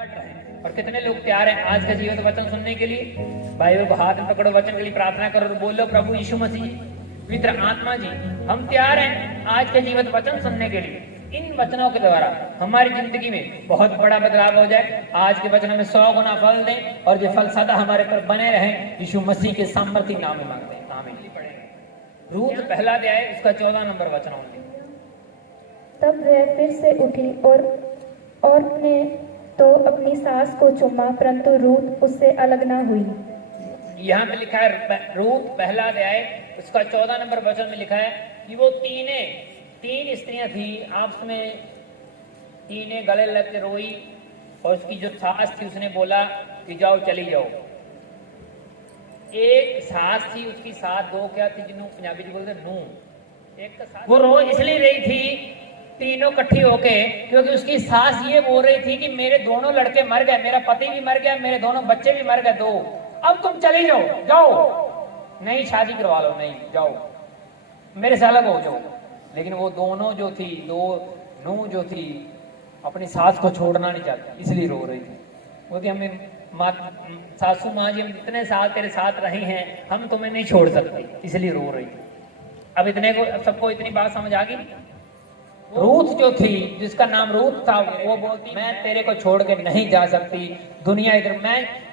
बांट रहे हैं। और कितने लोग तैयार हैं आज का जीवित वचन सुनने के लिए? भाइयों को हाथ में पकड़ो, वचन के लिए प्रार्थना करो और बोलो, प्रभु यीशु मसीह पवित्र आत्मा जी, हम तैयार हैं आज के जीवित वचन सुनने के लिए। इन वचनों के द्वारा हमारी जिंदगी में बहुत बड़ा बदलाव हो जाए। आज के वचन में 100 गुना फल दें और जो फल सदा हमारे पर बने रहे, यीशु मसीह के सामर्थ्य नाम में मांगते हैं, आमीन। रूत पहला अध्याय उसका 14 नंबर वचन होंगे। तब वह फिर से उठी और ने तो अपनी सास को चूमा, परंतु रूत उससे अलग न हुई। यहाँ पे लिखा है रूत पहला अध्याय उसका 14 नंबर वचन में लिखा है कि वो तीन स्त्रियां थी, आपस में तीनों गले लग के रोई और उसकी जो सास थी उसने बोला कि जाओ चली जाओ। एक सास थी, उसकी सास दो क्या थी जिन्हों पंजाबी जी बोलते नू। एक सास वो रो इसलिए रही थी तीनों इकट्ठी होके क्योंकि उसकी सास ये बोल रही थी कि मेरे दोनों लड़के मर गए, मेरा पति भी मर गया, मेरे दोनों बच्चे भी मर गए दो, अब तुम चली जाओ, जाओ नहीं शादी करवा लो, नहीं जाओ मेरे से अलग हो जाओ। लेकिन वो दोनों जो थी, दो नू जो थी, अपनी सास को छोड़ना नहीं चाहती, इसलिए रो रही थी। वो हमें सासू माँ जी, हम इतने साल तेरे साथ रही हैं, हम तुम्हें नहीं छोड़ सकते, इसलिए रो रही थी। अब इतने को सबको इतनी बात समझ आ गई। रूथ जो थी, जिसका नाम रूथ था, वो बोलती मैं तेरे को छोड़ के नहीं जा सकती, दुनिया इधर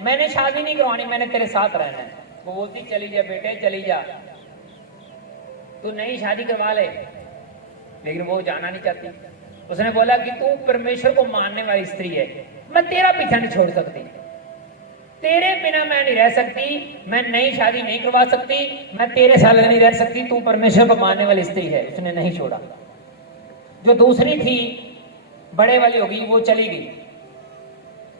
मैंने शादी नहीं करवानी, मैंने तेरे साथ रहना है। वो बोलती चली जा बेटे चली जा, तू नई शादी करवा ले। लेकिन वो जाना नहीं चाहती। उसने बोला कि तू परमेश्वर को मानने वाली स्त्री है, मैं तेरा पीछा नहीं छोड़ सकती, तेरे बिना मैं नहीं रह सकती, मैं नई शादी नहीं करवा सकती, मैं तेरे साथ नहीं रह सकती, तू परमेश्वर को मानने वाली स्त्री है। उसने नहीं छोड़ा। जो दूसरी थी बड़े वाली होगी, वो चली गई,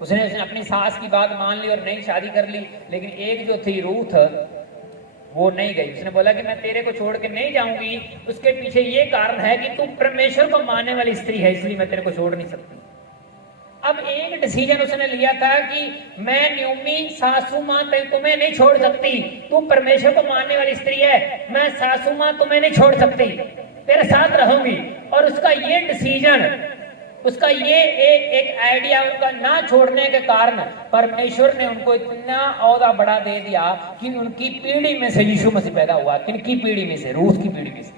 उसने अपनी सास की बात मान ली और नई शादी कर ली। लेकिन एक जो थी रूथ, वो नहीं गई। उसने बोला कि मैं तेरे को छोड़ के नहीं जाऊंगी, उसके पीछे ये कारण है कि तू परमेश्वर को मानने वाली स्त्री है, इसलिए मैं तेरे को छोड़ नहीं सकती। अब एक डिसीजन उसने लिया था कि मैं न्यूमी सासू माँ तुम्हें नहीं छोड़ सकती, तू परमेश्वर को मानने वाली स्त्री है, मैं सासू माँ तुम्हें नहीं छोड़ सकती, तेरे साथ रहूंगी। और उसका ये डिसीजन, उसका ये एक आइडिया उनका ना छोड़ने के कारण परमेश्वर ने उनको इतना औदा बड़ा दे दिया कि उनकी पीढ़ी में से यीशु मसीह पैदा हुआ। किनकी पीढ़ी में से? रूथ की पीढ़ी में से।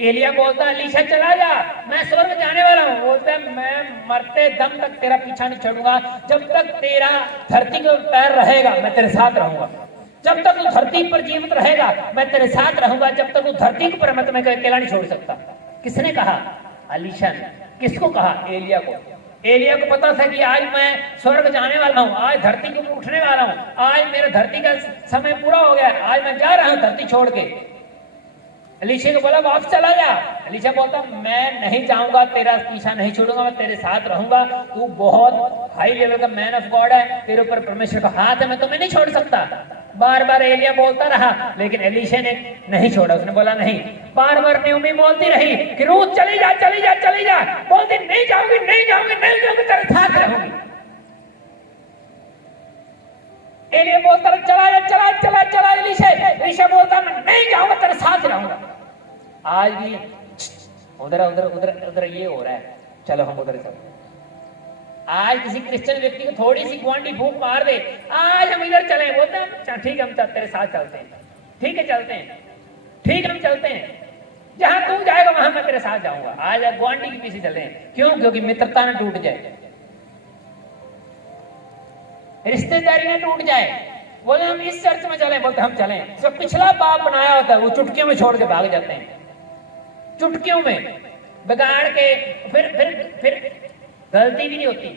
एलिया बोलता अलीशा चला जा, मैं स्वर्ग जाने वाला हूं। बोलता है मैं मरते दम तक तेरा पीछा नहीं छोड़ूंगा, जब तक तेरा धरती के पैर रहेगा मैं तेरे साथ रहूंगा, जब तक तू धरती पर जीवित रहेगा मैं तेरे साथ रहूंगा, जब तक तू धरती के ऊपर मैं तुम्हें अकेला नहीं छोड़ सकता। किसने कहा? अलीशा ने। किसको कहा? एलिया को। एलिया को पता था कि आज मैं स्वर्ग जाने वाला हूं, आज धरती के ऊपर उठने वाला हूं, आज मेरा धरती का समय पूरा हो गया, आज मैं जा रहा हूं धरती छोड़ के। अलीशा को बोला वापस चला जा। अलीशा बोलता मैं नहीं जाऊंगा, तेरा पीछा नहीं छोड़ूंगा, मैं तेरे साथ रहूंगा, तू बहुत हाई लेवल का मैन ऑफ गॉड है, तेरे ऊपर परमेश्वर का हाथ है, मैं तुम्हें नहीं छोड़ सकता। बार बार एलिया बोलता रहा, लेकिन एलीशा ने नहीं छोड़ा। उसने बोला नहीं। बार बार न्यूमी बोलती रही कि रूथ चली जा चली जा चली जा, बोलती नहीं जाऊंगी नहीं जाऊंगी नहीं जाऊंगी, तेरे साथ रहूंगी। एलिया बोलता रहा चला जा चला चला चला, एलीशा बोलता मैं नहीं जाऊंगा, तेरे साथ रहूंगा। आज भी उधर उधर उधर उधर ये हो रहा है, चलो हम उधर चलते। आज किसी क्रिश्चियन व्यक्ति को थोड़ी सी क्वांटी फूंक मार दे, आज हम इधर चले, बोलते हैं ठीक है हम तेरे साथ चलते हैं, ठीक है चलते हैं, ठीक है हम चलते हैं, जहां तू जाएगा वहां मैं तेरे साथ जाऊंगा। आज ग्वांटी के पीछे चले हैं, क्यों? क्योंकि मित्रता न टूट जाए, रिश्तेदारी न टूट जाए। बोले हम इस चर्च में चले, बोलते हम चले। जो पिछला पाप बनाया होता है वो चुटकियों में छोड़ के भाग जाते हैं, चुटकियों में बिगाड़ के, फिर गलती भी नहीं होती,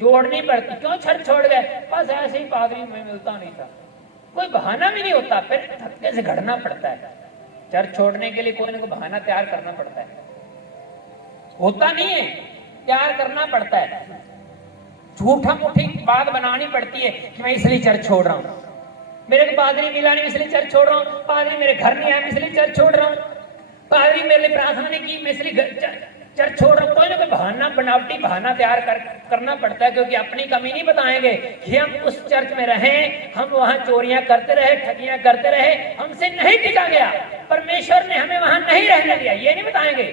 जोड़नी पड़ती। क्यों चर्च छोड़ गए? बस ऐसे ही पादरी में मिलता नहीं था, कोई बहाना भी नहीं होता, फिर धक्के से घड़ना पड़ता है। चर्च छोड़ने के लिए कोई ना कोई बहाना तैयार करना पड़ता है, होता नहीं है, तैयार करना पड़ता है, झूठा मूठी बात बनानी पड़ती है कि मैं इसलिए चर्च छोड़ रहा हूं, मेरे को पादरी मिला नहीं इसलिए चर्च छोड़ रहा हूं, पादरी मेरे घर नहीं आया इसलिए चर्च छोड़ रहा हूं, पादरी मेरे लिए प्रार्थना नहीं की मैं इसलिए चर्च छोड़ रहा हूं। कोई ना कोई बहाना, बनावटी बहाना तैयार करना पड़ता है, क्योंकि अपनी कमी नहीं बताएंगे कि हम उस चर्च में रहे, हम वहां चोरियां करते रहे, ठगियां करते रहे, हमसे नहीं टिका गया, परमेश्वर ने हमें वहां नहीं रहने दिया, ये नहीं बताएंगे।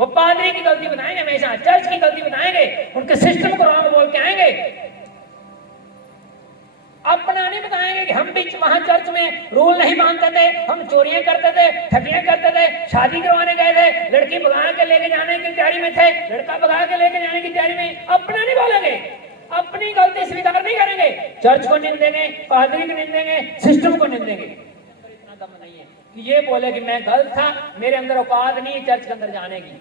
वो पादरी की गलती बताएंगे, हमेशा चर्च की गलती बताएंगे, उनके सिस्टम को रॉन्ग बोल के आएंगे। अपना नहीं बताएंगे कि हम भी वहां चर्च में रूल नहीं मानते थे, हम चोरियां करते थे, ठगियां करते थे, शादी करवाने गए थे, लड़की भगा के लेके जाने की तैयारी में थे, लड़का भगा के लेके जाने की तैयारी में। अपना नहीं बोलेंगे, अपनी गलती स्वीकार नहीं करेंगे, चर्च को निंदेंगे, पादरी को निंदेंगे, सिस्टम को निंदेंगे। इतना दम नहीं है कि ये बोले कि मैं गलत था, मेरे अंदर औकात नहीं है चर्च के अंदर जाने की।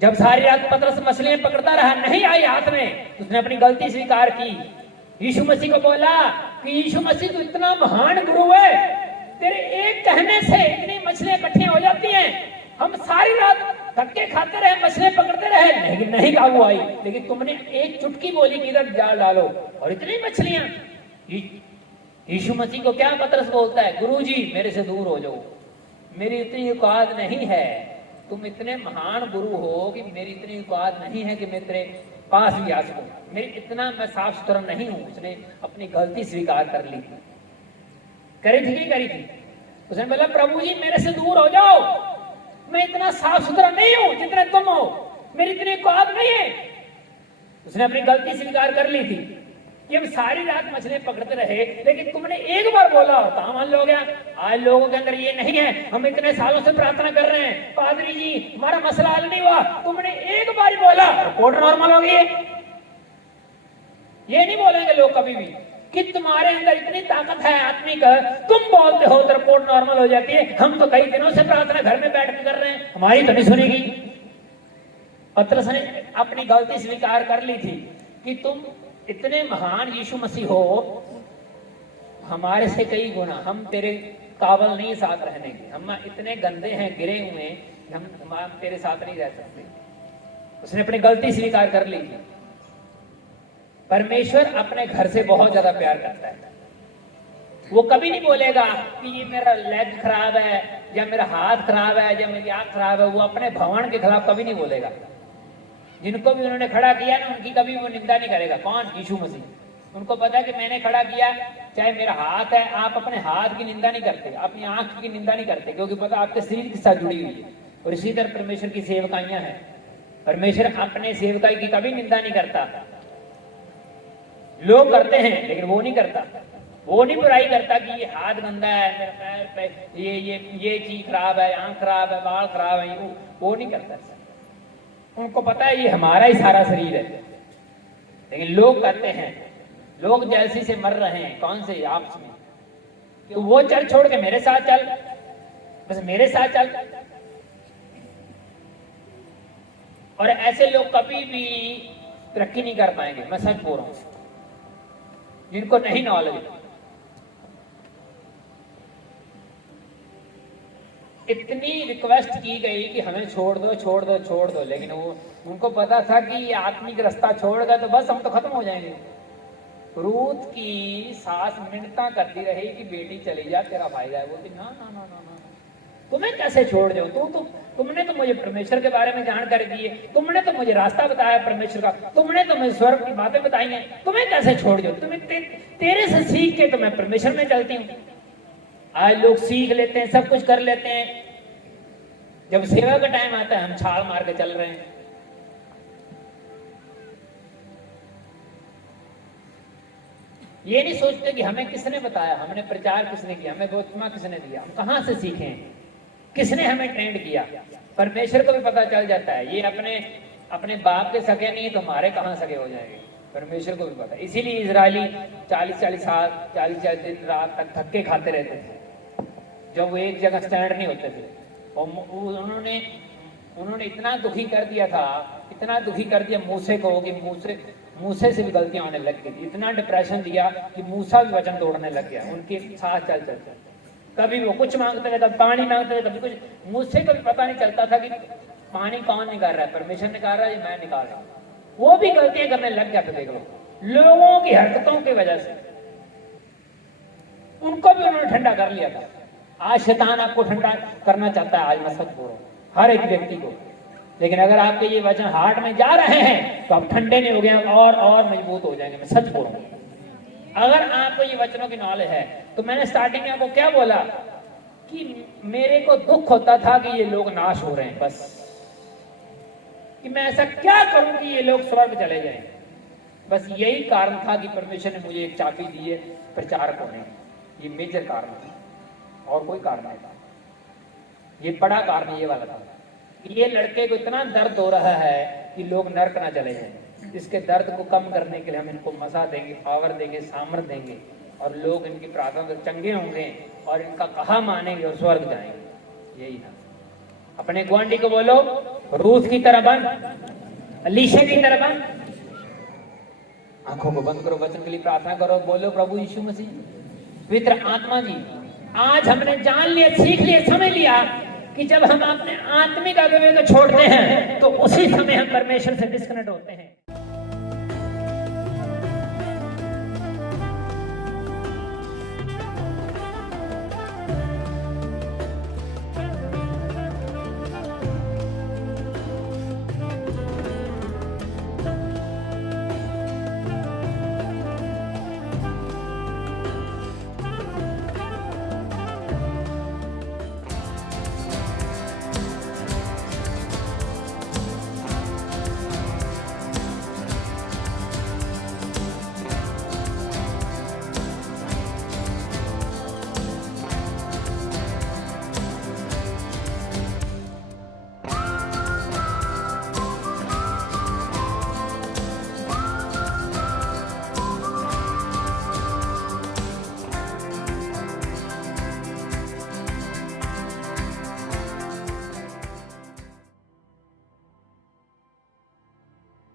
जब सारी रात पतरस मछलियां पकड़ता रहा, नहीं आई हाथ में, उसने अपनी गलती स्वीकार की। यीशु मसीह को बोला कि यीशु मसीह तू इतना महान गुरु है, तेरे एक कहने से इतनी मछलियां इकट्ठी हो जाती हैं। हम सारी रात धक्के खाते रहे, मछलियां पकड़ते रहे, लेकिन नहीं काबू आई, लेकिन तुमने एक चुटकी बोली कि इधर जाल डालो और इतनी मछलियां। यीशु मसीह को क्या पतरस बोलता है, गुरु जी मेरे से दूर हो जाओ, मेरी इतनी औकात नहीं है, तुम इतने महान गुरु हो कि मेरी इतनी औकात नहीं है कि मैं तेरे पास भी आ सकूं, मेरी इतना मैं साफ सुथरा नहीं हूं। उसने अपनी गलती स्वीकार कर ली थी, करी थी कि करी थी? उसने बोला प्रभु जी मेरे से दूर हो जाओ, मैं इतना साफ सुथरा नहीं हूं जितने तुम हो, मेरी इतनी औकात नहीं है। उसने अपनी गलती स्वीकार कर ली थी कि हम सारी रात मछलियां पकड़ते रहे, लेकिन तुमने एक बार बोला होता हम हल हो गया। आज लोगों के अंदर ये नहीं है, हम इतने सालों से प्रार्थना कर रहे हैं, पादरी जी हमारा मसला हल नहीं हुआ, तुमने एक बार ही बोला, रिपोर्ट नॉर्मल हो गई है। ये नहीं बोलेंगे लोग कभी भी कि तुम्हारे अंदर इतनी ताकत है आत्मिक, तुम बोलते हो तो रिपोर्ट नॉर्मल हो जाती है। हम तो कई दिनों से प्रार्थना घर में बैठ के कर रहे हैं, हमारी तो नहीं सुनेगी। पतरस ने अपनी गलती स्वीकार कर ली थी कि तुम इतने महान यीशु मसीह हो, हमारे से कई गुना हम तेरे काबिल नहीं साथ रहने के, हम इतने गंदे हैं, गिरे हुए हैं, हम तेरे साथ नहीं रह सकते। उसने अपनी गलती स्वीकार कर ली थी। परमेश्वर अपने घर से बहुत ज्यादा प्यार करता है। वो कभी नहीं बोलेगा कि ये मेरा लेग खराब है या मेरा हाथ खराब है या मेरी आंख खराब है। वो अपने भवन के खिलाफ कभी नहीं बोलेगा। जिनको भी उन्होंने खड़ा किया ना, उनकी कभी वो निंदा नहीं करेगा। कौन? यीशु मसीह। उनको पता है कि मैंने खड़ा किया, चाहे मेरा हाथ है, आप अपने हाथ की निंदा नहीं करते, अपनी आंख की निंदा नहीं करते, क्योंकि पता आपके शरीर के साथ जुड़ी हुई है। और इसी तरह परमेश्वर की सेवकाइयां हैं। परमेश्वर अपने सेवकाई की कभी निंदा नहीं करता। लोग करते हैं लेकिन वो नहीं करता। वो नहीं बुराई करता कि ये हाथ गंदा है, मेरा पैर ये चीज खराब है, आंख खराब है, बाल खराब है, वो नहीं करता। उनको पता है ये हमारा ही सारा शरीर है। लेकिन लोग करते हैं। लोग जैसी से मर रहे हैं, कौन से? आपस में। तो वो चल छोड़ के मेरे साथ चल, बस मेरे साथ चल। और ऐसे लोग कभी भी तरक्की नहीं कर पाएंगे। मैं सच बोल रहा हूं। जिनको नहीं नॉलेज, इतनी रिक्वेस्ट की गई कि हमें छोड़ दो छोड़ दो छोड़ दो, लेकिन वो उनको पता था कि ये आत्मिक रास्ता छोड़ेगा तो बस हम तो खत्म हो जाएंगे। रूत की सास मिन्नता करती रही कि बेटी चली जा, तेरा भाई जाए। बोलती ना ना ना ना ना, तुम्हें कैसे छोड़ दो? तुमने तो मुझे परमेश्वर के बारे में जानकारी दी है, तुमने तो मुझे रास्ता बताया परमेश्वर का, तुमने तो मुझे स्वर्ग की बातें बताई हैं, तुम्हें कैसे छोड़ दो? तुम्हें तेरे से सीख के तो मैं परमेश्वर में चलती हूँ। आज लोग सीख लेते हैं, सब कुछ कर लेते हैं, जब सेवा का टाइम आता है हम छाल मार के चल रहे हैं। ये नहीं सोचते कि हमें किसने बताया, हमने प्रचार किसने किया, हमें बपतिस्मा किसने दिया, हम कहां से सीखे हैं, किसने हमें ट्रेंड किया। परमेश्वर को भी पता चल जाता है। ये अपने बाप के सगे नहीं है तो हमारे कहां सगे हो जाएंगे, परमेश्वर को भी पता है। इसीलिए इजरायली 40-40 साल 40 दिन रात तक धक्के खाते रहते थे, जब वो एक जगह स्टैंड नहीं होते थे। और उन्होंने इतना दुखी कर दिया था, इतना दुखी कर दिया मूसे को कि मूसे से भी गलतियां होने लग गई। इतना डिप्रेशन दिया कि मूसा भी वचन तोड़ने लग गया उनके साथ चल चल। कभी वो कुछ मांगते थे, कभी पानी मांगते थे, कभी कुछ। मूसे को भी पता नहीं चलता था कि पानी कौन निकाल रहा है, परमेश्वर निकाल रहा है या मैं निकाल रहा हूं। वो भी गलतियां करने लग गया था। देख लो, लोगों की हरकतों की वजह से उनको भी उन्होंने ठंडा कर लिया था। आज शैतान आपको ठंडा करना चाहता है। आज मैं सच बोल रहा हूं, हर एक व्यक्ति को। लेकिन अगर आपके ये वचन हार्ट में जा रहे हैं तो आप ठंडे नहीं हो गए और मजबूत हो जाएंगे। मैं सच बोल रहा हूं। अगर आपको ये वचनों की नॉलेज है तो मैंने स्टार्टिंग में आपको क्या बोला कि मेरे को दुख होता था कि ये लोग नाश हो रहे हैं, बस कि मैं ऐसा क्या करूं कि ये लोग स्वर्ग चले जाएं। बस यही कारण था कि परमेश्वर ने मुझे एक चाबी दी है प्रचारक होने की। ये मेजर कारण था, और कोई कारण नहीं था। ये बड़ा कारण ये वाला था कि ये लड़के को इतना दर्द हो रहा है कि लोग नरक ना चले जाएं। इसके दर्द को कम करने के लिए हम इनको मसा देंगे, पावर देंगे, सामर्थ देंगे, और लोग इनकी प्रार्थना से चंगे होंगे और इनका कहा मानेंगे और स्वर्ग जाएंगे। यही था। अपने गुआंढी को बोलो, रूस की तरह बन, अलीशा की तरह बन। आंखों को बंद करो, वचन के लिए प्रार्थना करो, बोलो प्रभु यीशु मसीह, पवित्र आत्मा जी, आज हमने जान लिया, सीख लिया, समझ लिया कि जब हम अपने आत्मिक अगुवे को छोड़ते हैं तो उसी समय हम परमेश्वर से डिस्कनेक्ट होते हैं।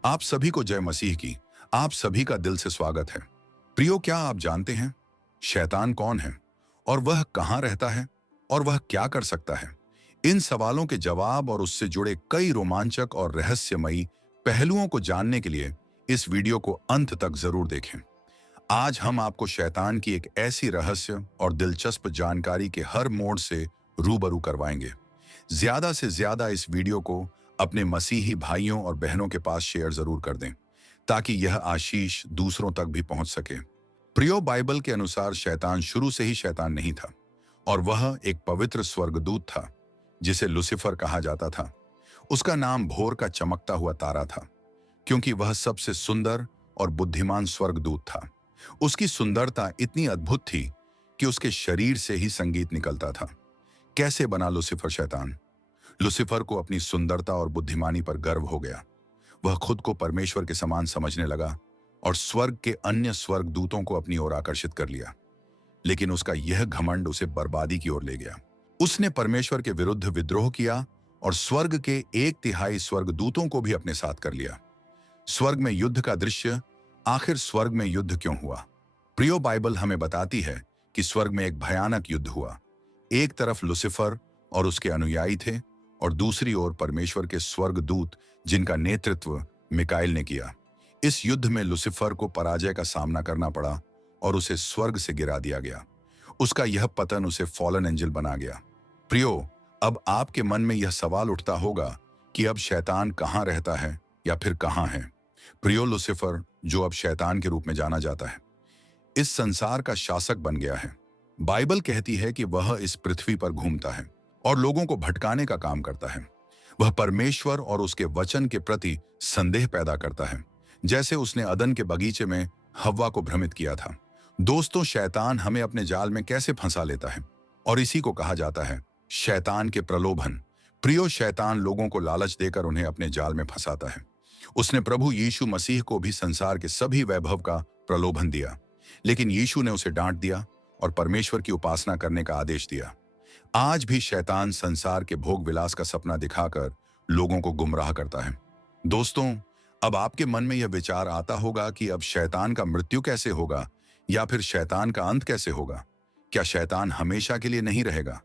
आप सभी को जय मसीह की। आप सभी का दिल से स्वागत है। प्रियो, क्या आप जानते हैं शैतान कौन है और वह कहां रहता है और वह क्या कर सकता है? इन सवालों के जवाब और उससे जुड़े कई रोमांचक और रहस्यमयी पहलुओं को जानने के लिए इस वीडियो को अंत तक जरूर देखें। आज हम आपको शैतान की एक ऐसी रहस्य और दिलचस्प जानकारी के हर मोड़ से रूबरू करवाएंगे। ज्यादा से ज्यादा इस वीडियो को अपने मसीही भाइयों और बहनों के पास शेयर जरूर कर दें ताकि यह आशीष दूसरों तक भी पहुंच सके। प्रियो, बाइबल के अनुसार शैतान शुरू से ही शैतान नहीं था और वह एक पवित्र स्वर्गदूत था जिसे लुसिफर कहा जाता था। उसका नाम भोर का चमकता हुआ तारा था क्योंकि वह सबसे सुंदर और बुद्धिमान स्वर्गदूत था। उसकी सुंदरता इतनी अद्भुत थी कि उसके शरीर से ही संगीत निकलता था। कैसे बना लुसिफर शैतान? लुसिफर को अपनी सुंदरता और बुद्धिमानी पर गर्व हो गया। वह खुद को परमेश्वर के समान समझने लगा और स्वर्ग के अन्य स्वर्गदूतों को अपनी ओर आकर्षित कर लिया। लेकिन उसका यह घमंड उसे बर्बादी की ओर ले गया। उसने परमेश्वर के विरुद्ध विद्रोह किया और स्वर्ग के 1/3 स्वर्गदूतों को भी अपने साथ कर लिया। स्वर्ग में युद्ध का दृश्य। आखिर स्वर्ग में युद्ध क्यों हुआ? प्रियो, बाइबल हमें बताती है कि स्वर्ग में एक भयानक युद्ध हुआ। एक तरफ लुसिफर और उसके अनुयायी थे और दूसरी ओर परमेश्वर के स्वर्गदूत जिनका नेतृत्व मिकाइल ने किया। इस युद्ध में लुसिफर को पराजय का सामना करना पड़ा और उसे स्वर्ग से गिरा दिया गया। उसका यह पतन उसे फॉलन एंजल बना गया। प्रियो, अब आपके मन में यह सवाल उठता होगा कि अब शैतान कहां रहता है या फिर कहां है? प्रियो, लुसिफर, जो अब शैतान के रूप में जाना जाता है, इस संसार का शासक बन गया है। बाइबल कहती है कि वह इस पृथ्वी पर घूमता है और लोगों को भटकाने का काम करता है। वह परमेश्वर और उसके वचन के प्रति संदेह पैदा करता है, जैसे उसने अदन के बगीचे में हव्वा को भ्रमित किया था। दोस्तों, शैतान हमें अपने जाल में कैसे फंसा लेता है और इसी को कहा जाता है शैतान के प्रलोभन। प्रियो, शैतान लोगों को लालच देकर उन्हें अपने जाल में फंसाता है। उसने प्रभु यीशु मसीह को भी संसार के सभी वैभव का प्रलोभन दिया, लेकिन यीशु ने उसे डांट दिया और परमेश्वर की उपासना करने का आदेश दिया। आज भी शैतान संसार के भोग विलास का सपना दिखाकर लोगों को गुमराह करता है। दोस्तों, अब आपके मन में यह विचार आता होगा कि अब शैतान का मृत्यु कैसे होगा या फिर शैतान का अंत कैसे होगा? क्या शैतान हमेशा के लिए नहीं रहेगा?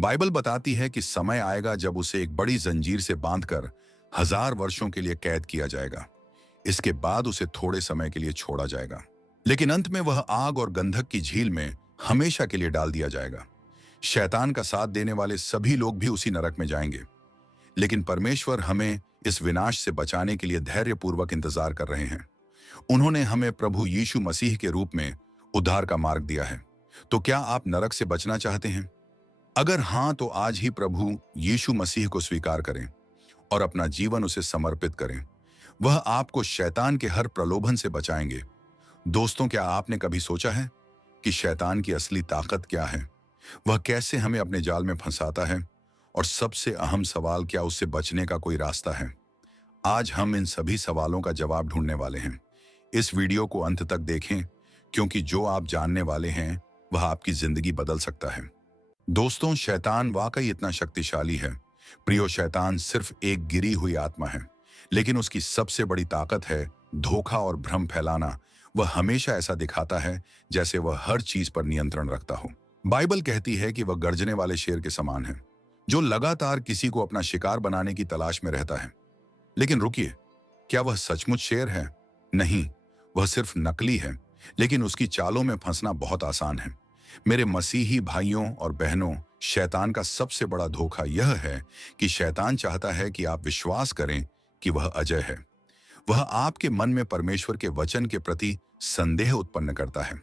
बाइबल बताती है कि समय आएगा जब उसे एक बड़ी जंजीर से बांधकर 1000 वर्षों के लिए कैद किया जाएगा। इसके बाद उसे थोड़े समय के लिए छोड़ा जाएगा, लेकिन अंत में वह आग और गंधक की झील में हमेशा के लिए डाल दिया जाएगा। शैतान का साथ देने वाले सभी लोग भी उसी नरक में जाएंगे, लेकिन परमेश्वर हमें इस विनाश से बचाने के लिए धैर्यपूर्वक इंतजार कर रहे हैं। उन्होंने हमें प्रभु यीशु मसीह के रूप में उद्धार का मार्ग दिया है। तो क्या आप नरक से बचना चाहते हैं? अगर हां, तो आज ही प्रभु यीशु मसीह को स्वीकार करें और अपना जीवन उसे समर्पित करें। वह आपको शैतान के हर प्रलोभन से बचाएंगे। दोस्तों, क्या आपने कभी सोचा है कि शैतान की असली ताकत क्या है? वह कैसे हमें अपने जाल में फंसाता है? और सबसे अहम सवाल, क्या उससे बचने का कोई रास्ता है? आज हम इन सभी सवालों का जवाब ढूंढने वाले हैं। इस वीडियो को अंत तक देखें, क्योंकि जो आप जानने वाले हैं वह आपकी जिंदगी बदल सकता है। दोस्तों, शैतान वाकई इतना शक्तिशाली है। प्रियो, शैतान सिर्फ एक गिरी हुई आत्मा है, लेकिन उसकी सबसे बड़ी ताकत है धोखा और भ्रम फैलाना। वह हमेशा ऐसा दिखाता है जैसे वह हर चीज पर नियंत्रण रखता हो। बाइबल कहती है कि वह गर्जने वाले शेर के समान है, जो लगातार किसी को अपना शिकार बनाने की तलाश में रहता है। लेकिन रुकिए, क्या वह सचमुच शेर है? नहीं, वह सिर्फ नकली है, लेकिन उसकी चालों में फंसना बहुत आसान है। मेरे मसीही भाइयों और बहनों, शैतान का सबसे बड़ा धोखा यह है कि शैतान चाहता है कि आप विश्वास करें कि वह अजय है। वह आपके मन में परमेश्वर के वचन के प्रति संदेह उत्पन्न करता है।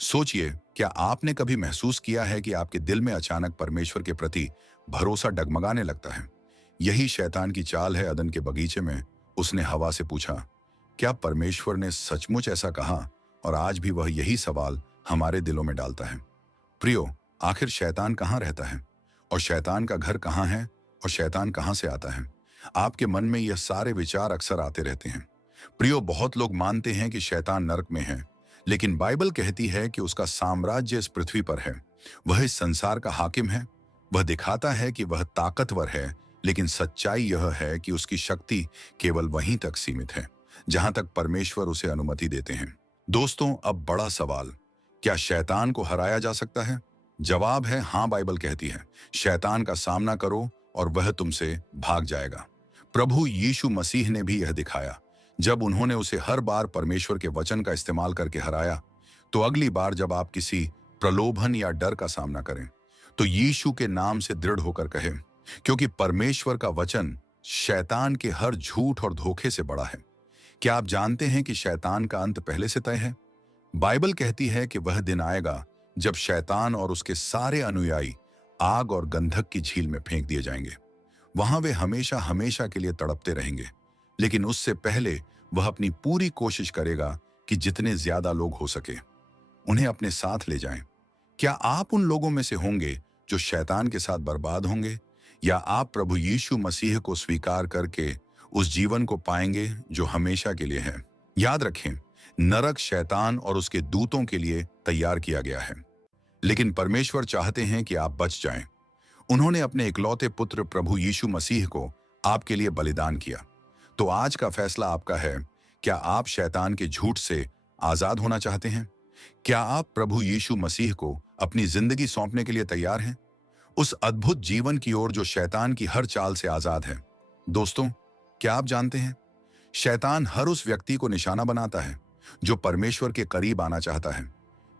सोचिए, क्या आपने कभी महसूस किया है कि आपके दिल में अचानक परमेश्वर के प्रति भरोसा डगमगाने लगता है? यही शैतान की चाल है। अदन के बगीचे में उसने हवा से पूछा, क्या परमेश्वर ने सचमुच ऐसा कहा? और आज भी वह यही सवाल हमारे दिलों में डालता है। प्रियो, आखिर शैतान कहाँ रहता है? और शैतान का घर कहाँ है? और शैतान कहाँ से आता है? आपके मन में यह सारे विचार अक्सर आते रहते हैं। प्रियो, बहुत लोग मानते हैं कि शैतान नरक में है, लेकिन बाइबल कहती है कि उसका साम्राज्य इस पृथ्वी पर है। वह इस संसार का हाकिम है। वह दिखाता है कि वह ताकतवर है, लेकिन सच्चाई यह है कि उसकी शक्ति केवल वहीं तक सीमित है जहां तक परमेश्वर उसे अनुमति देते हैं। दोस्तों, अब बड़ा सवाल, क्या शैतान को हराया जा सकता है? जवाब है हाँ। बाइबल कहती है, शैतान का सामना करो और वह तुमसे भाग जाएगा। प्रभु यीशु मसीह ने भी यह दिखाया। जब उन्होंने उसे हर बार परमेश्वर के वचन का इस्तेमाल करके हराया, तो अगली बार जब आप किसी प्रलोभन या डर का सामना करें, तो यीशु के नाम से दृढ़ होकर कहें, क्योंकि परमेश्वर का वचन शैतान के हर झूठ और धोखे से बड़ा है। क्या आप जानते हैं कि शैतान का अंत पहले से तय है? बाइबल कहती है कि वह दिन आएगा जब शैतान और उसके सारे अनुयायी आग और गंधक की झील में फेंक दिए जाएंगे। वहां वे हमेशा हमेशा के लिए तड़पते रहेंगे। लेकिन उससे पहले वह अपनी पूरी कोशिश करेगा कि जितने ज्यादा लोग हो सके उन्हें अपने साथ ले जाएं। क्या आप उन लोगों में से होंगे जो शैतान के साथ बर्बाद होंगे, या आप प्रभु यीशु मसीह को स्वीकार करके उस जीवन को पाएंगे जो हमेशा के लिए है? याद रखें, नरक शैतान और उसके दूतों के लिए तैयार किया गया है, लेकिन परमेश्वर चाहते हैं कि आप बच जाएं। उन्होंने अपने इकलौते पुत्र प्रभु यीशु मसीह को आपके लिए बलिदान किया। तो आज का फैसला आपका है। क्या आप शैतान के झूठ से आजाद होना चाहते हैं? क्या आप प्रभु यीशु मसीह को अपनी जिंदगी सौंपने के लिए तैयार हैं, उस अद्भुत जीवन की ओर जो शैतान की हर चाल से आजाद है? दोस्तों, क्या आप जानते हैं, शैतान हर उस व्यक्ति को निशाना बनाता है जो परमेश्वर के करीब आना चाहता है,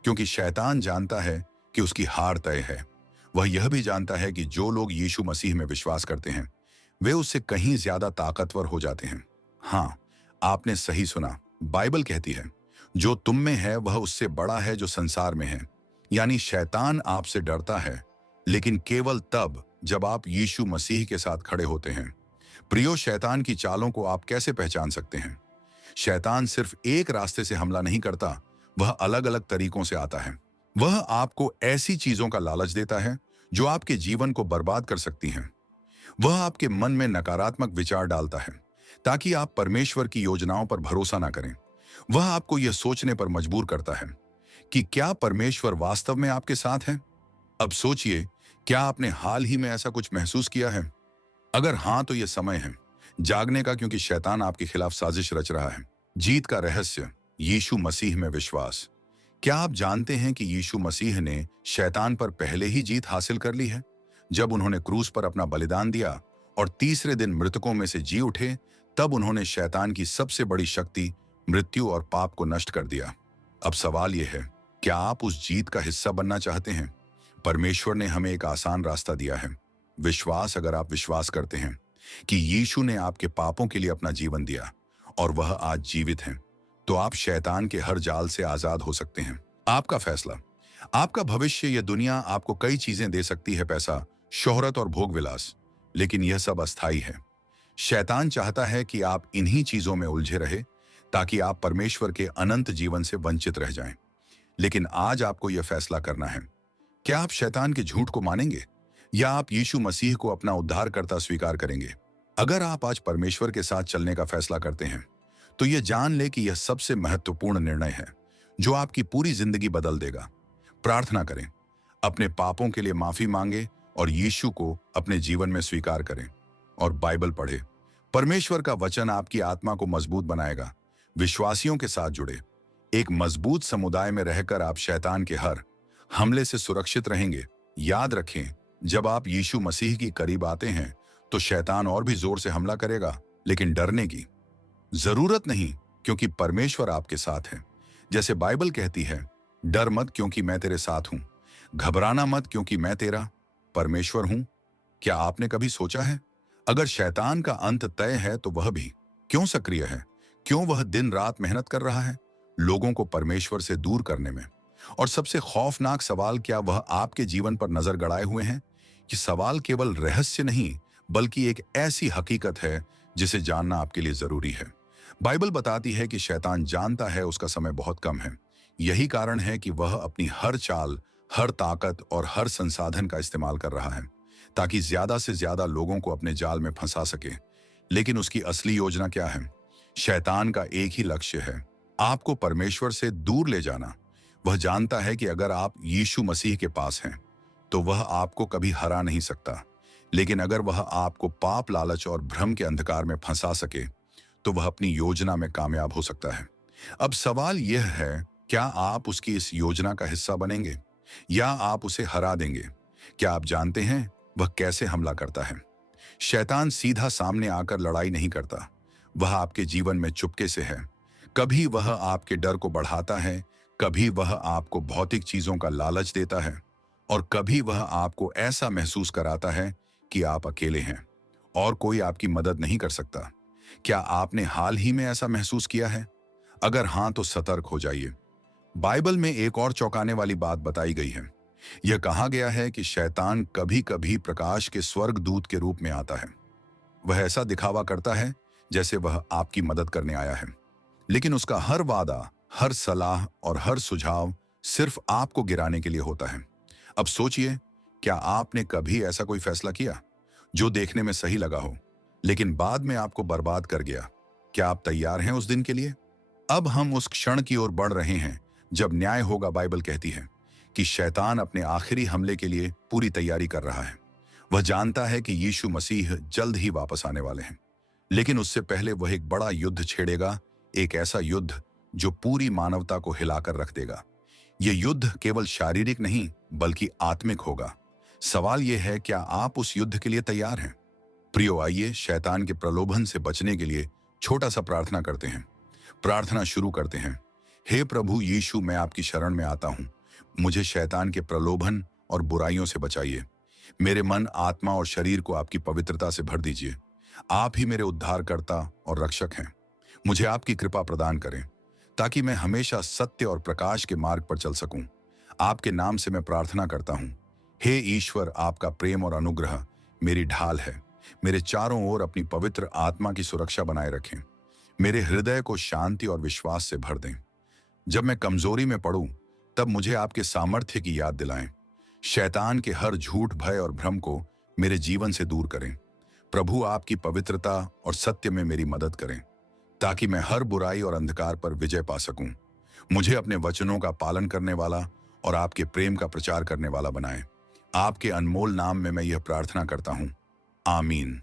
क्योंकि शैतान जानता है कि उसकी हार तय है। वह यह भी जानता है कि जो लोग यीशु मसीह में विश्वास करते हैं वे उससे कहीं ज्यादा ताकतवर हो जाते हैं। हाँ, आपने सही सुना। बाइबल कहती है, जो तुम में है वह उससे बड़ा है जो संसार में है। यानी शैतान आपसे डरता है, लेकिन केवल तब जब आप यीशु मसीह के साथ खड़े होते हैं। प्रियो, शैतान की चालों को आप कैसे पहचान सकते हैं? शैतान सिर्फ एक रास्ते से हमला नहीं करता, वह अलग अलग तरीकों से आता है। वह आपको ऐसी चीजों का लालच देता है जो आपके जीवन को बर्बाद कर सकती हैं। वह आपके मन में नकारात्मक विचार डालता है ताकि आप परमेश्वर की योजनाओं पर भरोसा ना करें। वह आपको यह सोचने पर मजबूर करता है कि क्या परमेश्वर वास्तव में आपके साथ है। अब सोचिए, क्या आपने हाल ही में ऐसा कुछ महसूस किया है? अगर हाँ, तो यह समय है जागने का, क्योंकि शैतान आपके खिलाफ साजिश रच रहा है। जीत का रहस्य, यीशु मसीह में विश्वास। क्या आप जानते हैं कि यीशु मसीह ने शैतान पर पहले ही जीत हासिल कर ली है? जब उन्होंने क्रूस पर अपना बलिदान दिया और तीसरे दिन मृतकों में से जी उठे, तब उन्होंने शैतान की सबसे बड़ी शक्ति, मृत्यु और पाप को नष्ट कर दिया। अब सवाल यह है, क्या आप उस जीत का हिस्सा बनना चाहते हैं? परमेश्वर ने हमें एक आसान रास्ता दिया है, विश्वास। अगर आप विश्वास करते हैं कि यीशु ने आपके पापों के लिए अपना जीवन दिया और वह आज जीवित हैं, तो आप शैतान के हर जाल से आजाद हो सकते हैं। आपका फैसला। आपका भविष्य, यह दुनिया आपको कई चीजें दे सकती है, पैसा, शोहरत और भोग विलास, लेकिन यह सब अस्थायी है। शैतान चाहता है कि आप इन्हीं चीजों में उलझे रहे ताकि आप परमेश्वर के अनंत जीवन से वंचित रह जाएं। लेकिन आज आपको यह फैसला करना है, क्या आप शैतान के झूठ को मानेंगे या आप यीशु मसीह को अपना उद्धारकर्ता स्वीकार करेंगे? अगर आप आज परमेश्वर के साथ चलने का फैसला करते हैं तो यह जान ले कि यह सबसे महत्वपूर्ण निर्णय है जो आपकी पूरी जिंदगी बदल देगा। प्रार्थना करें, अपने पापों के लिए माफी मांगे और यीशु को अपने जीवन में स्वीकार करें और बाइबल पढ़े। परमेश्वर का वचन आपकी आत्मा को मजबूत बनाएगा। विश्वासियों के साथ जुड़े, एक मजबूत समुदाय में रहकर आप शैतान के हर हमले से सुरक्षित रहेंगे। याद रखें, जब आप यीशु मसीह के करीब आते हैं तो शैतान और भी जोर से हमला करेगा, लेकिन डरने की जरूरत नहीं, क्योंकि परमेश्वर आपके साथ है। जैसे बाइबल कहती है, डर मत क्योंकि मैं तेरे साथ हूं, घबराना मत क्योंकि मैं तेरा परमेश्वर हूं। क्या आपने कभी सोचा है, अगर शैतान का अंत तय है तो वह भी क्यों सक्रिय है? क्यों वह दिन रात मेहनत कर रहा है लोगों को परमेश्वर से दूर करने में? और सबसे खौफनाक सवाल, क्या वह आपके जीवन पर नजर गड़ाए हुए हैं? कि सवाल केवल रहस्य नहीं बल्कि एक ऐसी हकीकत है जिसे जानना आपके लिए जरूरी है। बाइबल बताती है कि शैतान जानता है उसका समय बहुत कम है। यही कारण है कि वह अपनी हर चाल, हर ताकत और हर संसाधन का इस्तेमाल कर रहा है ताकि ज्यादा से ज्यादा लोगों को अपने जाल में फंसा सके। लेकिन उसकी असली योजना क्या है? शैतान का एक ही लक्ष्य है, आपको परमेश्वर से दूर ले जाना। वह जानता है कि अगर आप यीशु मसीह के पास हैं तो वह आपको कभी हरा नहीं सकता, लेकिन अगर वह आपको पाप, लालच और भ्रम के अंधकार में फंसा सके तो वह अपनी योजना में कामयाब हो सकता है। अब सवाल यह है, क्या आप उसकी इस योजना का हिस्सा बनेंगे या आप उसे हरा देंगे? क्या आप जानते हैं वह कैसे हमला करता है? शैतान सीधा सामने आकर लड़ाई नहीं करता, वह आपके जीवन में चुपके से है। कभी वह आपके डर को बढ़ाता है, कभी वह आपको भौतिक चीजों का लालच देता है और कभी वह आपको ऐसा महसूस कराता है कि आप अकेले हैं और कोई आपकी मदद नहीं कर सकता। क्या आपने हाल ही में ऐसा महसूस किया है? अगर हां तो सतर्क हो जाइए। बाइबल में एक और चौंकाने वाली बात बताई गई है। यह कहा गया है कि शैतान कभी कभी प्रकाश के स्वर्गदूत के रूप में आता है। वह ऐसा दिखावा करता है जैसे वह आपकी मदद करने आया है, लेकिन उसका हर वादा, हर सलाह और हर सुझाव सिर्फ आपको गिराने के लिए होता है। अब सोचिए, क्या आपने कभी ऐसा कोई फैसला किया जो देखने में सही लगा हो लेकिन बाद में आपको बर्बाद कर गया? क्या आप तैयार हैं उस दिन के लिए? अब हम उस क्षण की ओर बढ़ रहे हैं जब न्याय होगा। बाइबल कहती है कि शैतान अपने आखिरी हमले के लिए पूरी तैयारी कर रहा है। वह जानता है कि यीशु मसीह जल्द ही वापस आने वाले हैं, लेकिन उससे पहले वह एक बड़ा युद्ध छेड़ेगा, एक ऐसा युद्ध जो पूरी मानवता को हिलाकर रख देगा। यह युद्ध केवल शारीरिक नहीं बल्कि आत्मिक होगा। सवाल यह है, क्या आप उस युद्ध के लिए तैयार हैं? प्रियो, आइए शैतान के प्रलोभन से बचने के लिए छोटा सा प्रार्थना करते हैं। प्रार्थना शुरू करते हैं। हे प्रभु यीशु, मैं आपकी शरण में आता हूं। मुझे शैतान के प्रलोभन और बुराइयों से बचाइए। मेरे मन, आत्मा और शरीर को आपकी पवित्रता से भर दीजिए। आप ही मेरे उद्धारकर्ता और रक्षक हैं। मुझे आपकी कृपा प्रदान करें ताकि मैं हमेशा सत्य और प्रकाश के मार्ग पर चल सकूं। आपके नाम से मैं प्रार्थना करता हूं। हे ईश्वर, आपका प्रेम और अनुग्रह मेरी ढाल है। मेरे चारों ओर अपनी पवित्र आत्मा की सुरक्षा बनाए रखें। मेरे हृदय को शांति और विश्वास से भर दें। जब मैं कमजोरी में पड़ूं तब मुझे आपके सामर्थ्य की याद दिलाएं। शैतान के हर झूठ, भय और भ्रम को मेरे जीवन से दूर करें। प्रभु, आपकी पवित्रता और सत्य में मेरी मदद करें ताकि मैं हर बुराई और अंधकार पर विजय पा सकूं। मुझे अपने वचनों का पालन करने वाला और आपके प्रेम का प्रचार करने वाला बनाएं। आपके अनमोल नाम में मैं यह प्रार्थना करता हूं। आमीन।